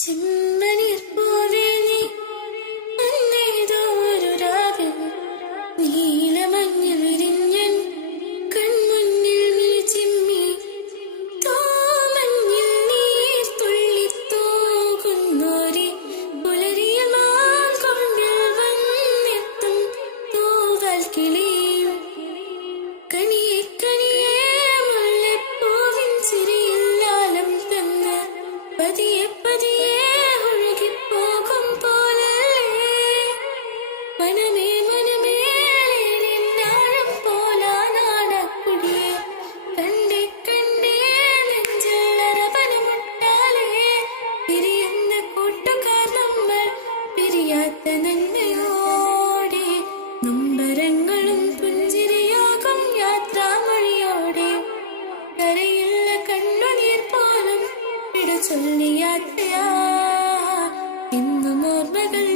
ചെമ്മനീർ പോവേ നീ അന്നേതോ ഒരു രാവിൽ നീലമഞ്ഞ് വിരിഞ്ഞൻ കൺമുന്നിൽ നീ ചിമ്മി തോമഞ്ഞിൽ നീർ തുള്ളിത്തോകുന്നോരി പുലരിയിൽ മാൻ കൊണ്ടിൽ വന്നെത്തും തൂവൽ കിളിയും കണിയെ കണിയെ മുല്ലപ്പൂവിൻ ചിരിയിൽ ലാലം തന്ന് പതിയെ പതിയെ ഒഴുകിപ്പോകും പോലല്ലേ മനമേ മനമേലെ നിന്നാഴം പോലാ നാടക്കുടിയെ കണ്ടേ കണ്ടേ നെഞ്ചിൽ അരവനമുട്ടാലേ പിരിയുന്ന കൂട്ടുകാർ നമ്മൾ പിരിയാത്ത നന്മയോടെ നൊമ്പരങ്ങളും പുഞ്ചിരിയാകും യാത്രാമൊഴിയോടെ കരയില്ല കണ്ണുനീർ പോലും ചൊല്ലിയാത്രയാ ഇന്നും ഓർമ്മകൾ